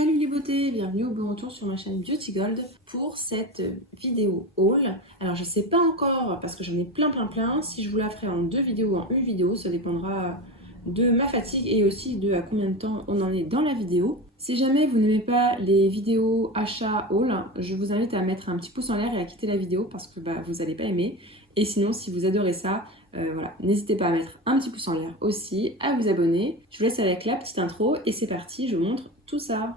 Salut les beautés, bienvenue au bon retour sur ma chaîne Beauty Gold pour cette vidéo haul. Alors je sais pas encore parce que j'en ai plein si je vous la ferai en 2 vidéos ou en une vidéo, ça dépendra de ma fatigue et aussi de à combien de temps on en est dans la vidéo. Si jamais vous n'aimez pas les vidéos achat haul, je vous invite à mettre un petit pouce en l'air et à quitter la vidéo parce que vous n'allez pas aimer. Et sinon si vous adorez ça, voilà, n'hésitez pas à mettre un petit pouce en l'air aussi, à vous abonner. Je vous laisse avec la petite intro et c'est parti, je vous montre tout ça.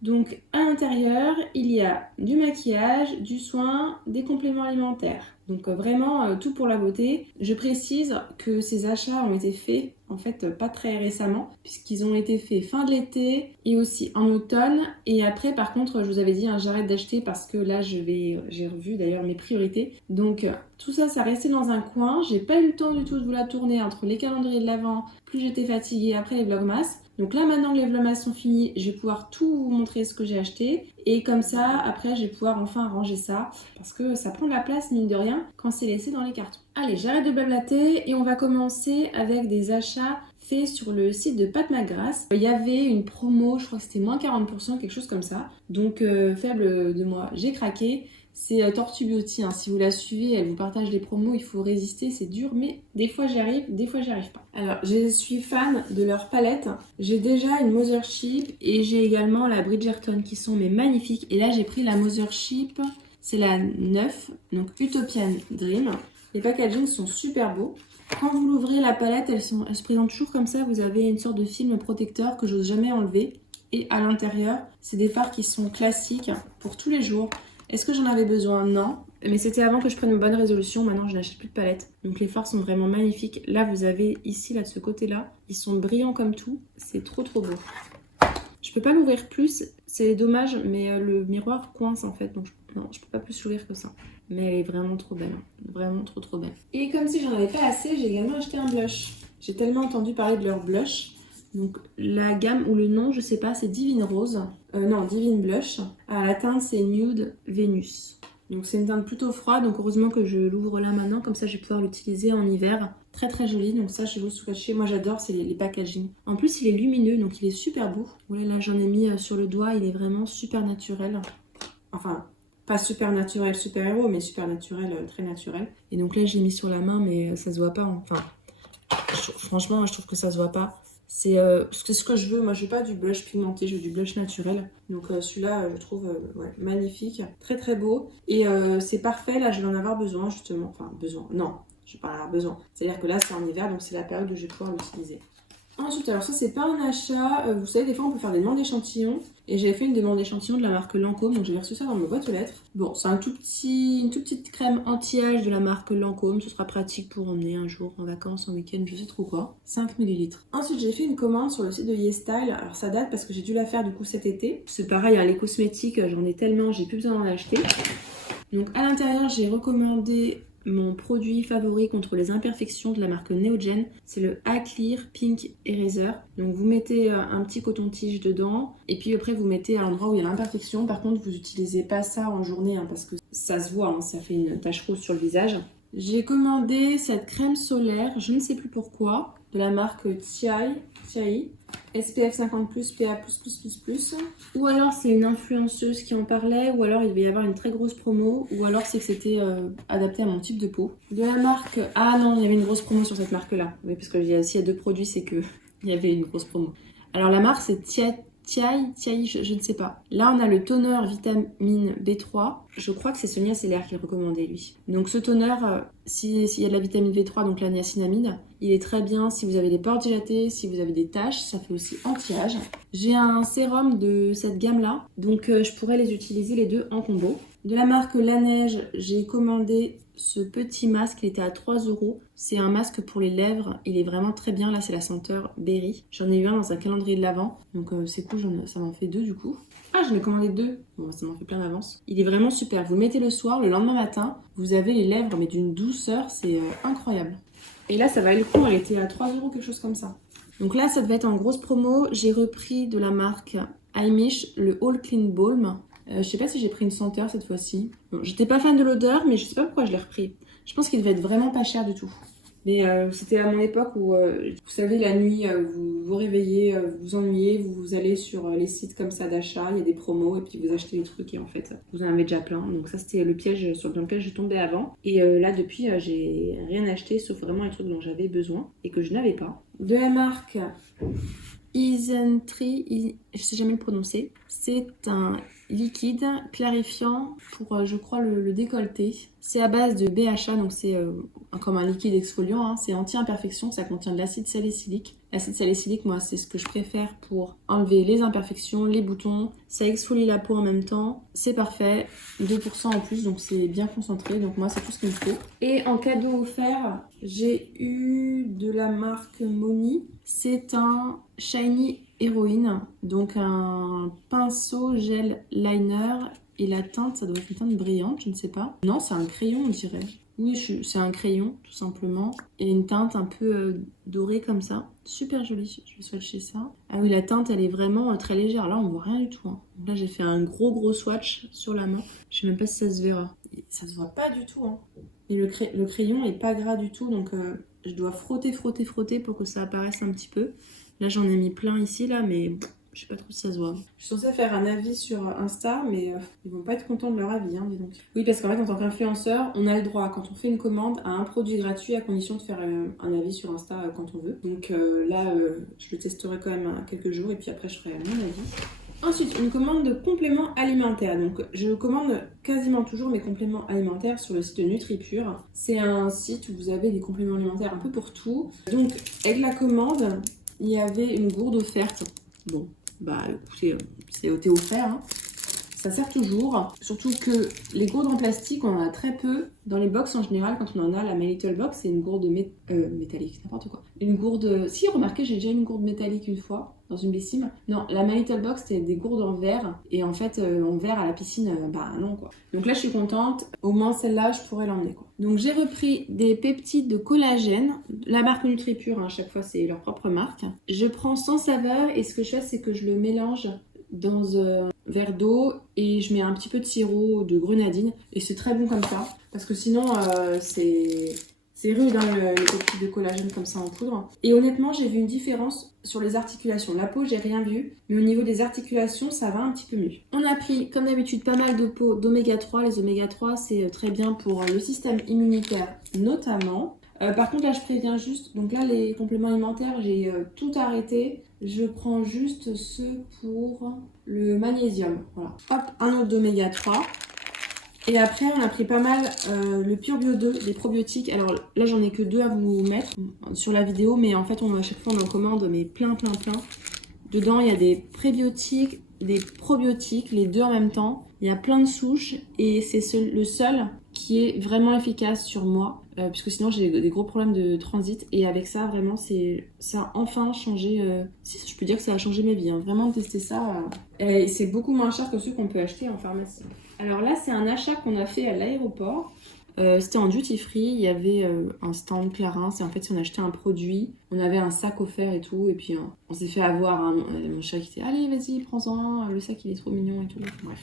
Donc à l'intérieur, il y a du maquillage, du soin, des compléments alimentaires. Donc vraiment tout pour la beauté. Je précise que ces achats ont été faits en fait pas très récemment puisqu'ils ont été faits fin de l'été et aussi en automne. Et après par contre je vous avais dit j'arrête d'acheter parce que là j'ai revu d'ailleurs mes priorités. Donc tout ça, ça restait dans un coin. J'ai pas eu le temps du tout de vous la tourner entre les calendriers de l'Avent, plus j'étais fatiguée après les vlogmas. Donc là maintenant que les vlogmas sont finis, je vais pouvoir tout vous montrer ce que j'ai acheté. Et comme ça, après je vais pouvoir enfin ranger ça. Parce que ça prend de la place, mine de rien, quand c'est laissé dans les cartons. Allez, j'arrête de blablater et on va commencer avec des achats faits sur le site de Pat McGrath. Il y avait une promo, je crois que c'était moins 40%, quelque chose comme ça. Donc faible de moi, j'ai craqué. C'est Tortue Beauty, hein. Si vous la suivez, elle vous partage des promos, il faut résister, c'est dur, mais des fois j'y arrive, des fois j'y arrive pas. Alors, je suis fan de leur palette. J'ai déjà une Mothership et j'ai également la Bridgerton qui sont magnifiques. Et là, j'ai pris la Mothership, c'est la 9, donc Utopian Dream. Les packagings sont super beaux. Quand vous l'ouvrez, la palette, elle se présente toujours comme ça. Vous avez une sorte de film protecteur que j'ose jamais enlever. Et à l'intérieur, c'est des fards qui sont classiques pour tous les jours. Est-ce que j'en avais besoin? Non. Mais c'était avant que je prenne une bonne résolution. Maintenant, je n'achète plus de palette. Donc les fards sont vraiment magnifiques. Là, vous avez ici, là, de ce côté-là. Ils sont brillants comme tout. C'est trop beau. Je peux pas l'ouvrir plus. C'est dommage, mais le miroir coince en fait. Donc non, je peux pas plus l'ouvrir que ça. Mais elle est vraiment trop belle. Vraiment trop belle. Et comme si j'en avais pas assez, j'ai également acheté un blush. J'ai tellement entendu parler de leur blush. Donc la gamme ou le nom, je sais pas, c'est Divine Rose. Non, Divine Blush. À la teinte, c'est Nude Venus. Donc c'est une teinte plutôt froide, donc heureusement que je l'ouvre là maintenant, comme ça je vais pouvoir l'utiliser en hiver. Très joli, donc ça je vais vous swatcher. Moi j'adore, c'est les packaging. En plus il est lumineux, donc il est super beau. Voilà, là j'en ai mis sur le doigt, il est vraiment super naturel. Enfin, pas super naturel, super héros, mais super naturel, très naturel. Et donc là j'ai mis sur la main, mais ça se voit pas. Enfin, franchement, je trouve que ça se voit pas. C'est ce que je veux. Moi, je veux pas du blush pigmenté, je veux du blush naturel. Donc celui-là, je trouve ouais, magnifique. Très beau. Et c'est parfait. Là, je vais en avoir besoin, justement. Enfin, besoin. Non, je vais pas en avoir besoin. C'est-à-dire que là, c'est en hiver, donc c'est la période où je vais pouvoir l'utiliser. Ensuite, alors ça, c'est pas un achat. Vous savez, des fois, on peut faire des demandes d'échantillons. Et j'avais fait une demande d'échantillon de la marque Lancôme. Donc, j'avais reçu ça dans ma boîte aux lettres. Bon, c'est une toute petite crème anti-âge de la marque Lancôme. Ce sera pratique pour emmener un jour en vacances, en week-end, je sais trop quoi. 5 ml. Ensuite, j'ai fait une commande sur le site de YesStyle. Alors, ça date parce que j'ai dû la faire du coup cet été. C'est pareil, hein, les cosmétiques, j'en ai tellement, j'ai plus besoin d'en acheter. Donc, à l'intérieur, j'ai recommandé mon produit favori contre les imperfections de la marque Neogen, c'est le A-Clear Pink Eraser. Donc vous mettez un petit coton-tige dedans et puis après vous mettez à l'endroit où il y a l'imperfection. Par contre vous n'utilisez pas ça en journée parce que ça se voit, ça fait une tache rouge sur le visage. J'ai commandé cette crème solaire, je ne sais plus pourquoi, de la marque Chiai, SPF 50+, PA++++. Ou alors c'est une influenceuse qui en parlait, ou alors il devait y avoir une très grosse promo, ou alors c'est que c'était adapté à mon type de peau. De la marque... Ah non, il y avait une grosse promo sur cette marque-là. Oui, parce que s'il y a 2 produits, c'est qu'il y avait une grosse promo. Alors la marque c'est Chiai, je ne sais pas. Là, on a le toner vitamine B3. Je crois que c'est ce niacinamide qui est recommandé, lui. Donc, ce toner, s'il y a de la vitamine B3, donc la niacinamide, il est très bien si vous avez des pores dilatés, si vous avez des taches. Ça fait aussi anti-âge. J'ai un sérum de cette gamme-là. Donc, je pourrais les utiliser les deux en combo. De la marque La Neige, j'ai commandé ce petit masque, il était à 3 €. C'est un masque pour les lèvres, il est vraiment très bien. Là, c'est la senteur berry. J'en ai eu un dans un calendrier de l'Avent, donc c'est cool, ça m'en fait 2 du coup. Ah, j'en ai commandé 2. Bon, ça m'en fait plein d'avance. Il est vraiment super. Vous le mettez le soir, le lendemain matin, vous avez les lèvres, mais d'une douceur, c'est incroyable. Et là, ça valait le coup, elle était à 3 euros, quelque chose comme ça. Donc là, ça devait être en grosse promo. J'ai repris de la marque Heimish le All Clean Balm. Je sais pas si j'ai pris une senteur cette fois-ci. Bon, j'étais pas fan de l'odeur, mais je sais pas pourquoi je l'ai repris. Je pense qu'il devait être vraiment pas cher du tout. Mais c'était à mon époque où, vous savez, la nuit, vous vous réveillez, vous vous ennuyez, vous allez sur les sites comme ça d'achat, il y a des promos et puis vous achetez des trucs et en fait, vous en avez déjà plein. Donc ça, c'était le piège dans lequel je tombais avant. Et là, depuis, j'ai rien acheté sauf vraiment les trucs dont j'avais besoin et que je n'avais pas. De la marque Isentry, je sais jamais le prononcer. C'est un liquide clarifiant pour, je crois, le décolleté. C'est à base de BHA, donc c'est comme un liquide exfoliant. Hein. C'est anti-imperfection, ça contient de l'acide salicylique. L'acide salicylique, moi, c'est ce que je préfère pour enlever les imperfections, les boutons. Ça exfolie la peau en même temps. C'est parfait. 2% en plus, donc c'est bien concentré. Donc moi, c'est tout ce qu'il me faut. Et en cadeau offert, j'ai eu de la marque Moni. C'est un Shiny Heroine, donc un pinceau gel liner. Et la teinte, ça doit être une teinte brillante, je ne sais pas. Non, c'est un crayon, on dirait. Oui, c'est un crayon, tout simplement. Et une teinte un peu dorée comme ça. Super jolie, je vais swatcher ça. Ah oui, la teinte, elle est vraiment très légère. Là, on voit rien du tout. Hein. Donc là, j'ai fait un gros swatch sur la main. Je sais même pas si ça se verra. Et ça se voit pas du tout. Hein. Et le crayon est pas gras du tout, donc je dois frotter pour que ça apparaisse un petit peu. Là, j'en ai mis plein ici, là, mais... Je sais pas trop si ça se voit. Je suis censée faire un avis sur Insta, mais ils vont pas être contents de leur avis, hein, dis donc. Oui, parce qu'en fait, en tant qu'influenceur, on a le droit, quand on fait une commande, à un produit gratuit à condition de faire un avis sur Insta quand on veut. Donc là, je le testerai quand même quelques jours et puis après, je ferai mon avis. Ensuite, une commande de compléments alimentaires. Donc, je commande quasiment toujours mes compléments alimentaires sur le site de NutriPure. C'est un site où vous avez des compléments alimentaires un peu pour tout. Donc, avec la commande, il y avait une gourde offerte. Bon, bah écoutez, c'est offert, hein. Ça sert toujours. Surtout que les gourdes en plastique, on en a très peu. Dans les box en général, quand on en a, la My Little Box, c'est une gourde métallique, n'importe quoi. Une gourde... Si, remarquez, j'ai déjà une gourde métallique une fois, dans une baissine. Non, la My Little Box, c'était des gourdes en verre. Et en fait, en verre à la piscine, bah non, quoi. Donc là, je suis contente. Au moins, celle-là, je pourrais l'emmener, quoi. Donc j'ai repris des peptides de collagène. La marque NutriPure, hein, à chaque fois, c'est leur propre marque. Je prends sans saveur et ce que je fais, c'est que je le mélange dans un verre d'eau et je mets un petit peu de sirop de grenadine et c'est très bon comme ça parce que sinon c'est rude hein, les peptides de collagène comme ça en poudre. Et honnêtement, j'ai vu une différence sur les articulations. La peau, j'ai rien vu, mais au niveau des articulations, ça va un petit peu mieux. On a pris, comme d'habitude, pas mal de peaux d'oméga 3. Les oméga 3, c'est très bien pour le système immunitaire notamment. Par contre, là, je préviens juste. Donc là, les compléments alimentaires, j'ai tout arrêté. Je prends juste ceux pour le magnésium. Voilà. Hop, un autre d'oméga 3. Et après, on a pris pas mal le Pure Bio 2, des probiotiques. Alors là, j'en ai que 2 à vous mettre sur la vidéo, mais en fait, à chaque fois, on en commande, mais plein. Dedans, il y a des prébiotiques, des probiotiques, les deux en même temps. Il y a plein de souches et c'est le seul qui est vraiment efficace sur moi. Puisque sinon j'ai des gros problèmes de transit et avec ça vraiment ça a enfin changé, si je peux dire que ça a changé ma vie, hein. Vraiment tester ça et c'est beaucoup moins cher que ceux qu'on peut acheter en pharmacie. Alors là c'est un achat qu'on a fait à l'aéroport. C'était en duty free, il y avait un stand Clarins et en fait si on achetait un produit, on avait un sac offert et tout et puis on s'est fait avoir, hein. Mon chat qui était allez vas-y prends-en, le sac il est trop mignon et tout, bref.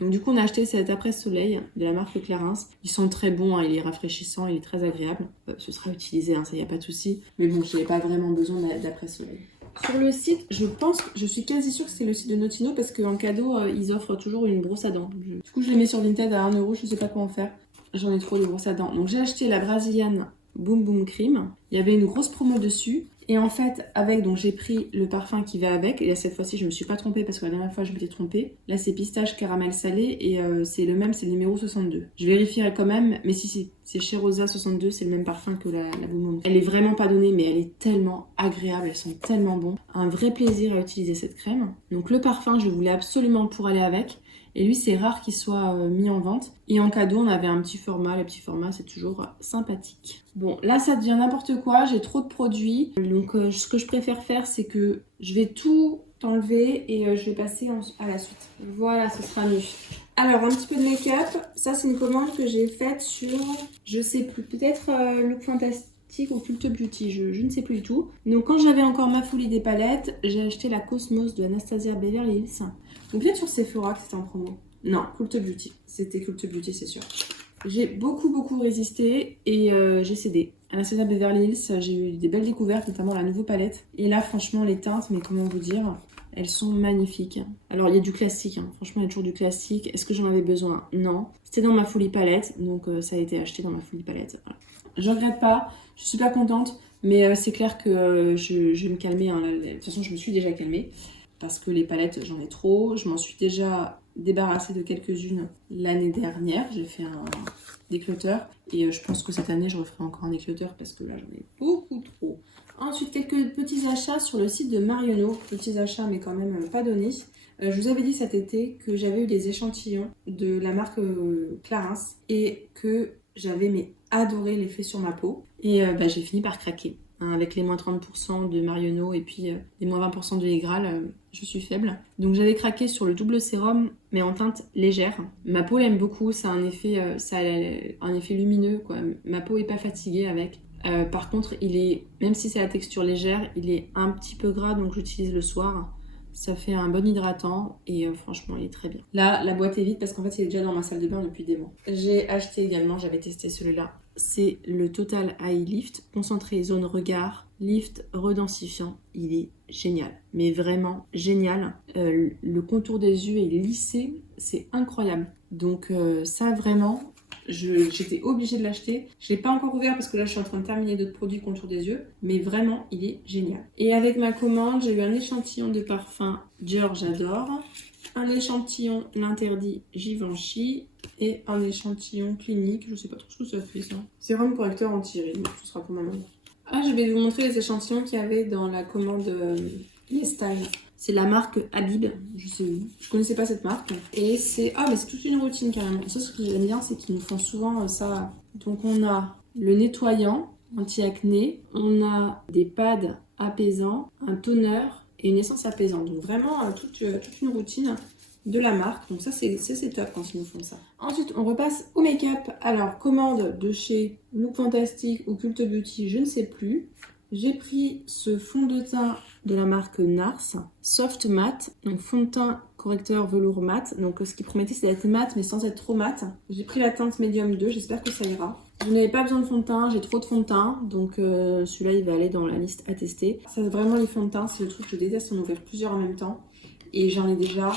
Donc du coup on a acheté cet après-soleil de la marque Clarins. Ils sont très bons, hein, il est rafraîchissant, il est très agréable. Ce sera utilisé, hein, ça y a pas de souci. Mais bon, je n'avais pas vraiment besoin d'après-soleil. Sur le site, je suis quasi sûre que c'est le site de Notino parce qu'en cadeau, ils offrent toujours une brosse à dents. Du coup, je les mets sur Vinted à 1€, je sais pas quoi en faire. J'en ai trop de brosses à dents. Donc j'ai acheté la Brazilian Boom Boom Cream. Il y avait une grosse promo dessus. Et en fait, donc j'ai pris le parfum qui va avec. Et là, cette fois-ci, je me suis pas trompée parce que la dernière fois, je m'étais trompée. Là, c'est pistache caramel salé et c'est le même, c'est le numéro 62. Je vérifierai quand même, mais si, c'est chez Rosa 62, c'est le même parfum que la Boom Boom. Elle est vraiment pas donnée, mais elle est tellement agréable, elles sont tellement bons. Un vrai plaisir à utiliser cette crème. Donc le parfum, je voulais absolument pour aller avec. Et lui, c'est rare qu'il soit mis en vente. Et en cadeau, on avait un petit format. Les petits formats, c'est toujours sympathique. Bon, là, ça devient n'importe quoi. J'ai trop de produits. Donc, ce que je préfère faire, c'est que je vais tout enlever et je vais passer à la suite. Voilà, ce sera mieux. Alors, un petit peu de make-up. Ça, c'est une commande que j'ai faite sur, je sais plus, peut-être Look Fantastic ou Cult Beauty, je ne sais plus du tout. Donc, quand j'avais encore ma folie des palettes, j'ai acheté la Cosmos de Anastasia Beverly Hills. Donc, peut-être sur Sephora que c'était en promo. Non, Cult Beauty. C'était Cult Beauty, c'est sûr. J'ai beaucoup résisté et j'ai cédé. Anastasia Beverly Hills, j'ai eu des belles découvertes, notamment la nouvelle palette. Et là, franchement, les teintes, mais comment vous dire, elles sont magnifiques. Alors, il y a du classique, hein. Franchement, il y a toujours du classique. Est-ce que j'en avais besoin? Non. C'était dans ma folie palette, donc ça a été acheté dans ma folie palette. Voilà. Je regrette pas, je suis super contente, mais c'est clair que je vais me calmer. Hein. De toute façon, je me suis déjà calmée, parce que les palettes, j'en ai trop. Je m'en suis déjà débarrassée de quelques-unes l'année dernière. J'ai fait un déclutter, et je pense que cette année, je referai encore un déclutter, parce que là, j'en ai beaucoup trop. Ensuite, quelques petits achats sur le site de Marionneau. Petits achats, mais quand même pas donnés. Je vous avais dit cet été que j'avais eu des échantillons de la marque Clarins et que j'avais adoré l'effet sur ma peau. Et j'ai fini par craquer. Hein, avec les moins 30% de Marionneau et puis les moins 20% de Egral, je suis faible. Donc j'avais craqué sur le double sérum, mais en teinte légère. Ma peau l'aime beaucoup, ça a un effet lumineux, quoi. Ma peau est pas fatiguée avec. Par contre, même si c'est la texture légère, il est un petit peu gras, donc j'utilise le soir. Ça fait un bon hydratant et franchement, il est très bien. Là, la boîte est vide parce qu'en fait, il est déjà dans ma salle de bain depuis des mois. J'ai acheté également, j'avais testé celui-là. C'est le Total Eye Lift, concentré zone regard, lift redensifiant. Il est génial, mais vraiment génial. Le contour des yeux est lissé, c'est incroyable. Donc ça, vraiment... J'étais obligée de l'acheter. Je ne l'ai pas encore ouvert parce que là je suis en train de terminer d'autres produits contour des yeux. Mais vraiment, il est génial. Et avec ma commande, j'ai eu un échantillon de parfum Dior J'adore. Un échantillon L'Interdit Givenchy. Et un échantillon Clinique. Je ne sais pas trop ce que ça fait ça. Sérum correcteur anti-rides. Ce sera pour ma maman. Ah, je vais vous montrer les échantillons qu'il y avait dans la commande YesStyle. C'est la marque Habib, je connaissais pas cette marque. Et c'est... Ah, mais c'est toute une routine carrément. Ça, ce que j'aime bien, c'est qu'ils nous font souvent ça. Donc on a le nettoyant anti-acné, on a des pads apaisants, un toner et une essence apaisante. Donc vraiment toute une routine de la marque. Donc ça, c'est top quand ils nous font ça. Ensuite, on repasse au make-up. Alors, commande de chez Look Fantastic ou Cult Beauty, je ne sais plus. J'ai pris ce fond de teint de la marque NARS, Soft Matte, donc fond de teint correcteur velours mat. Donc ce qui promettait c'est d'être mat mais sans être trop mat. J'ai pris la teinte Medium 2, j'espère que ça ira. Je n'avais pas besoin de fond de teint, j'ai trop de fond de teint, donc celui-là il va aller dans la liste à tester. Ça vraiment les fonds de teint, c'est le truc que je déteste en ouvrir plusieurs en même temps. Et j'en ai déjà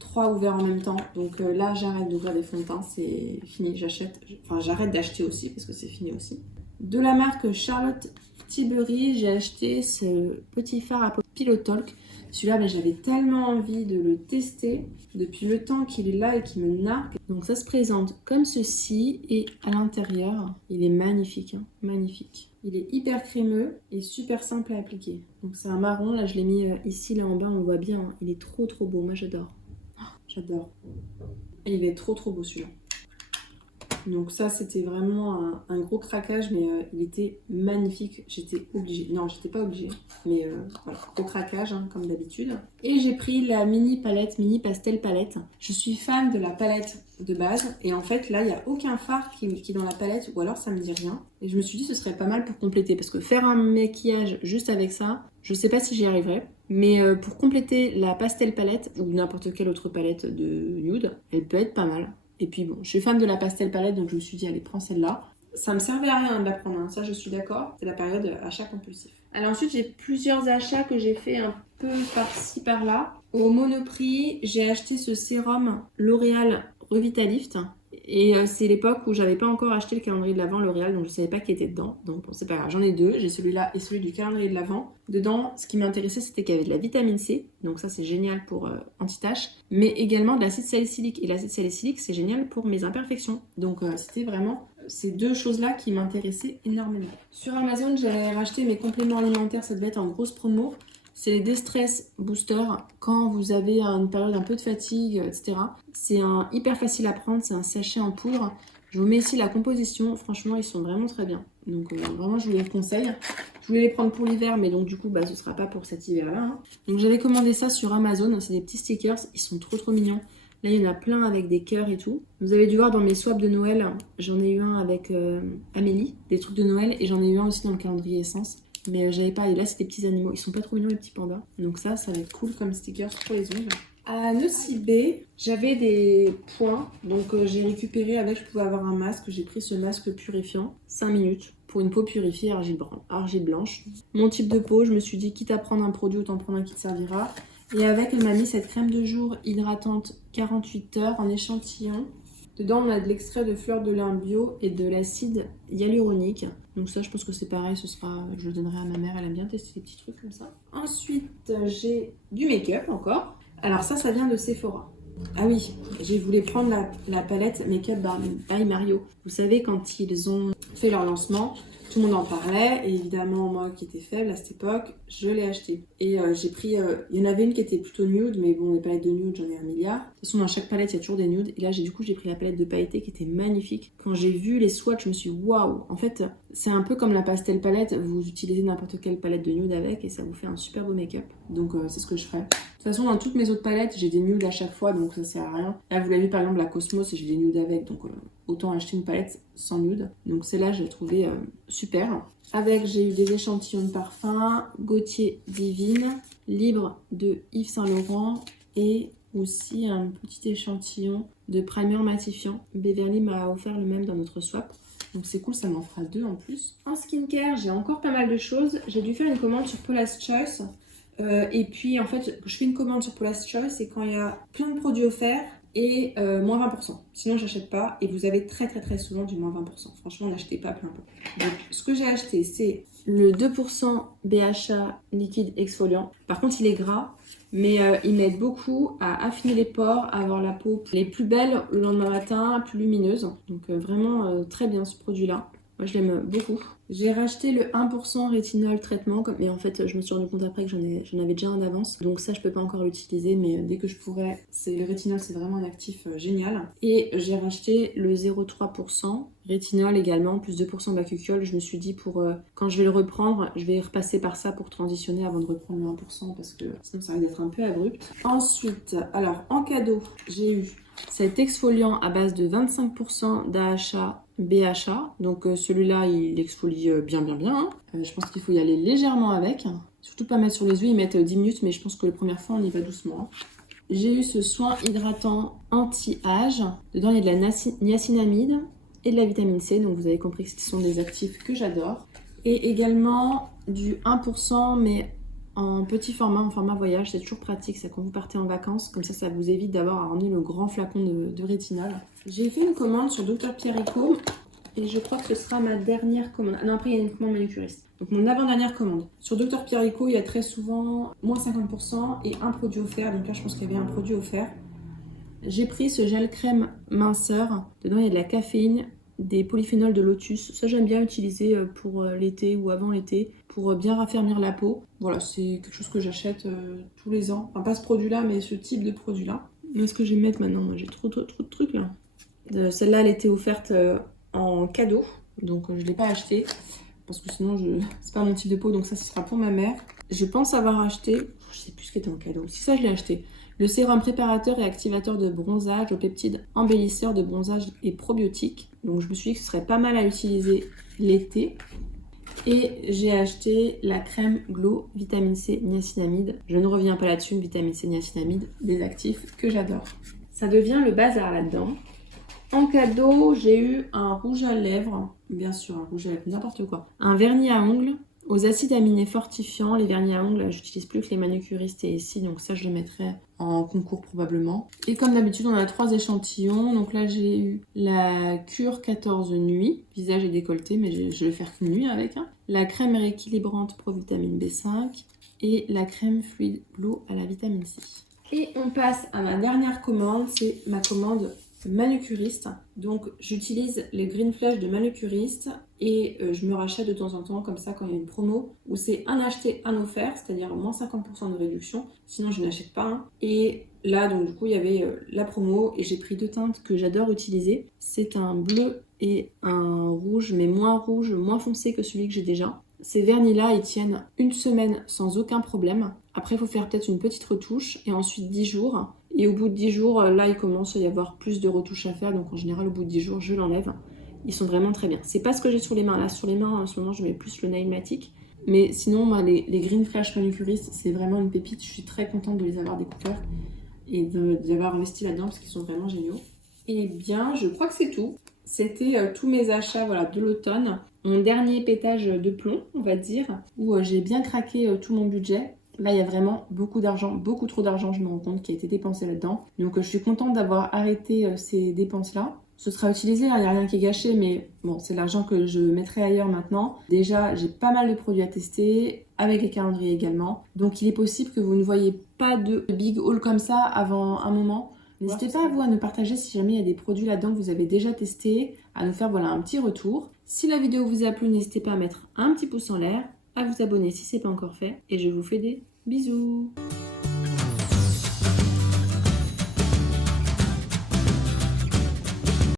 3 ouverts en même temps, donc là j'arrête d'ouvrir des fonds de teint, c'est fini, j'arrête d'acheter aussi parce que c'est fini aussi. De la marque Charlotte Tilbury, j'ai acheté ce petit fard à Pillow Talk. Celui-là, j'avais tellement envie de le tester depuis le temps qu'il est là et qu'il me nargue. Donc ça se présente comme ceci et à l'intérieur, il est magnifique, hein, magnifique. Il est hyper crémeux et super simple à appliquer. Donc c'est un marron, là je l'ai mis ici, là en bas, on le voit bien. Hein. Il est trop beau, moi j'adore. Oh, j'adore. Et il est trop beau celui-là. Donc ça, c'était vraiment un gros craquage, mais il était magnifique. J'étais obligée. Non, j'étais pas obligée. Mais voilà, gros craquage, hein, comme d'habitude. Et j'ai pris la mini pastel palette. Je suis fan de la palette de base. Et en fait, là, il n'y a aucun fard qui est dans la palette. Ou alors, ça me dit rien. Et je me suis dit, ce serait pas mal pour compléter. Parce que faire un maquillage juste avec ça, je sais pas si j'y arriverai. Mais pour compléter la pastel palette, ou n'importe quelle autre palette de nude, elle peut être pas mal. Et puis bon, je suis fan de la pastel palette, donc je me suis dit, allez, prends celle-là. Ça me servait à rien de la prendre, hein. Ça je suis d'accord. C'est la période achat compulsif. Alors ensuite, j'ai plusieurs achats que j'ai fait un peu par-ci, par-là. Au Monoprix, j'ai acheté ce sérum L'Oréal Revitalift. Et c'est l'époque où j'avais pas encore acheté le calendrier de l'Avent L'Oréal, donc je savais pas qui était dedans. Donc bon, c'est pas grave, j'en ai deux, j'ai celui-là et celui du calendrier de l'Avent. Dedans, ce qui m'intéressait, c'était qu'il y avait de la vitamine C, donc ça c'est génial pour anti-taches, mais également de l'acide salicylique. Et l'acide salicylique, c'est génial pour mes imperfections. Donc c'était vraiment ces deux choses-là qui m'intéressaient énormément. Sur Amazon, j'avais racheté mes compléments alimentaires, ça devait être en grosse promo. C'est les Destress Booster quand vous avez une période un peu de fatigue, etc. C'est hyper facile à prendre, c'est un sachet en poudre. Je vous mets ici la composition, franchement ils sont vraiment très bien. Donc vraiment je vous les conseille. Je voulais les prendre pour l'hiver mais donc du coup ce ne sera pas pour cet hiver-là. Hein. Donc j'avais commandé ça sur Amazon, c'est des petits stickers, ils sont trop mignons. Là il y en a plein avec des cœurs et tout. Vous avez dû voir dans mes swaps de Noël, j'en ai eu un avec Amélie, des trucs de Noël, et j'en ai eu un aussi dans le calendrier essence. Mais j'avais pas, et là c'est des petits animaux, ils sont pas trop mignons les petits pandas. Donc ça va être cool comme stickers pour les ongles. À Nocibé, j'avais des points, donc j'ai récupéré avec, je pouvais avoir un masque, j'ai pris ce masque purifiant, 5 minutes, pour une peau purifiée argile blanche. Mon type de peau, je me suis dit, quitte à prendre un produit, autant prendre un qui te servira. Et avec, elle m'a mis cette crème de jour hydratante 48 heures en échantillon. Dedans, on a de l'extrait de fleurs de lin bio et de l'acide hyaluronique. Donc ça, je pense que c'est pareil, je le donnerai à ma mère, elle aime bien tester des petits trucs comme ça. Ensuite, j'ai du make-up encore. Alors ça vient de Sephora. Ah oui, j'ai voulu prendre la palette Make-up by Mario. Vous savez, quand ils ont fait leur lancement, tout le monde en parlait. Et évidemment, moi qui étais faible à cette époque, je l'ai acheté. Et j'ai pris... il y en avait une qui était plutôt nude, mais bon, les palettes de nude, j'en ai un milliard. De toute façon, dans chaque palette, il y a toujours des nudes. Et là, j'ai pris la palette de pailleté qui était magnifique. Quand j'ai vu les swatchs, je me suis dit, waouh! En fait, c'est un peu comme la pastel palette. Vous utilisez n'importe quelle palette de nude avec et ça vous fait un super beau make-up. Donc, c'est ce que je ferai. De toute façon, dans toutes mes autres palettes, j'ai des nudes à chaque fois, donc ça sert à rien. Là, vous l'avez vu, par exemple, la Cosmos, j'ai des nudes avec, donc autant acheter une palette sans nude. Donc celle-là, je l'ai trouvée super. Avec, j'ai eu des échantillons de parfum, Gaultier Divine, Libre de Yves Saint Laurent et aussi un petit échantillon de primer matifiant. Beverly m'a offert le même dans notre swap. Donc c'est cool, ça m'en fera 2 en plus. En skincare, j'ai encore pas mal de choses. J'ai dû faire une commande sur Paula's Choice. Et puis en fait, je fais une commande sur Paula's Choice et quand il y a plein de produits offerts et moins 20%. Sinon, j'achète pas et vous avez très souvent du moins 20%. Franchement, n'achetez pas plein pot. Donc, ce que j'ai acheté, c'est le 2% BHA liquide exfoliant. Par contre, il est gras, mais il m'aide beaucoup à affiner les pores, à avoir la peau les plus belle le lendemain matin, plus lumineuse. Donc vraiment très bien ce produit-là. Moi, je l'aime beaucoup. J'ai racheté le 1% rétinol traitement, mais en fait, je me suis rendu compte après que j'en avais déjà un d'avance. Donc ça, je peux pas encore l'utiliser, mais dès que je pourrai, le rétinol, c'est vraiment un actif génial. Et j'ai racheté le 0,3% rétinol également, plus 2% bacuchiol. Je me suis dit, quand je vais le reprendre, je vais repasser par ça pour transitionner avant de reprendre le 1%, parce que sinon, ça risque d'être un peu abrupt. Ensuite, alors, en cadeau, j'ai eu cet exfoliant à base de 25% d'AHA BHA, donc celui-là il exfolie bien hein. Je pense qu'il faut y aller légèrement avec, surtout pas mettre sur les yeux, ils mettent 10 minutes mais je pense que la première fois on y va doucement. J'ai eu ce soin hydratant anti-âge, dedans il y a de la niacinamide et de la vitamine C, donc vous avez compris que ce sont des actifs que j'adore. Et également du 1% mais en petit format, en format voyage, c'est toujours pratique, ça quand vous partez en vacances, comme ça vous évite d'avoir à ramener le grand flacon de rétinol. J'ai fait une commande sur Dr Pierrico et je crois que ce sera ma dernière commande. Ah non, après il y a une commande manucuriste. Donc mon avant-dernière commande. Sur Dr Pierrico, il y a très souvent moins 50% et un produit offert, donc là je pense qu'il y avait un produit offert. J'ai pris ce gel crème minceur, dedans il y a de la caféine, des polyphénols de lotus. Ça j'aime bien utiliser pour l'été ou avant l'été pour bien raffermir la peau. Voilà, c'est quelque chose que j'achète tous les ans. Enfin pas ce produit-là, mais ce type de produit-là. Mais est-ce que je vais mettre maintenant? Moi j'ai trop de trucs là. Celle-là elle était offerte en cadeau, donc je ne l'ai pas achetée. Parce que sinon c'est pas mon type de peau, donc ça ce sera pour ma mère. Je pense avoir acheté, je sais plus ce qui était en cadeau. Si ça je l'ai acheté. Le sérum préparateur et activateur de bronzage aux peptides embellisseurs de bronzage et probiotiques. Donc je me suis dit que ce serait pas mal à utiliser l'été. Et j'ai acheté la crème Glow vitamine C niacinamide. Je ne reviens pas là-dessus, une vitamine C niacinamide, des actifs que j'adore. Ça devient le bazar là-dedans. En cadeau, j'ai eu un rouge à lèvres, bien sûr un rouge à lèvres, n'importe quoi. Un vernis à ongles aux acides aminés fortifiants. Les vernis à ongles, j'utilise plus que les manucuristes et ici, donc ça je le mettrai en concours probablement. Et comme d'habitude, on a 3 échantillons. Donc là, j'ai eu la cure 14 nuits, visage et décolleté, mais je vais faire qu'une nuit avec. La crème rééquilibrante pro vitamine B5 et la crème fluide glow à la vitamine C. Et on passe à ma dernière commande, c'est ma commande manucuriste. Donc j'utilise les Green Flash de manucuriste et je me rachète de temps en temps comme ça quand il y a une promo où c'est un acheté, un offert, c'est-à-dire moins 50% de réduction, sinon je n'achète pas un. Et là donc du coup il y avait la promo et j'ai pris 2 teintes que j'adore utiliser. C'est un bleu et un rouge, mais moins rouge, moins foncé que celui que j'ai déjà. Ces vernis-là, ils tiennent 1 semaine sans aucun problème. Après, il faut faire peut-être une petite retouche et ensuite 10 jours. Et au bout de 10 jours, là, il commence à y avoir plus de retouches à faire. Donc en général, au bout de 10 jours, je l'enlève. Ils sont vraiment très bien. C'est pas ce que j'ai sur les mains. Là, sur les mains, en ce moment, je mets plus le Nailmatic. Mais sinon, moi, les Green Flash manucuristes, c'est vraiment une pépite. Je suis très contente de les avoir découverts et d'y avoir investi là-dedans parce qu'ils sont vraiment géniaux. Et bien, je crois que c'est tout. C'était tous mes achats voilà, de l'automne. Mon dernier pétage de plomb, on va dire, où j'ai bien craqué tout mon budget. Là, il y a vraiment beaucoup d'argent, beaucoup trop d'argent, je me rends compte, qui a été dépensé là-dedans. Donc, je suis contente d'avoir arrêté ces dépenses-là. Ce sera utilisé, il n'y a rien qui est gâché, mais bon, c'est l'argent que je mettrai ailleurs maintenant. Déjà, j'ai pas mal de produits à tester, avec les calendriers également. Donc, il est possible que vous ne voyez pas de big haul comme ça avant un moment. N'hésitez pas à nous partager si jamais il y a des produits là-dedans que vous avez déjà testés, à nous faire voilà, un petit retour. Si la vidéo vous a plu, n'hésitez pas à mettre un petit pouce en l'air, à vous abonner si ce n'est pas encore fait, et je vous fais des bisous.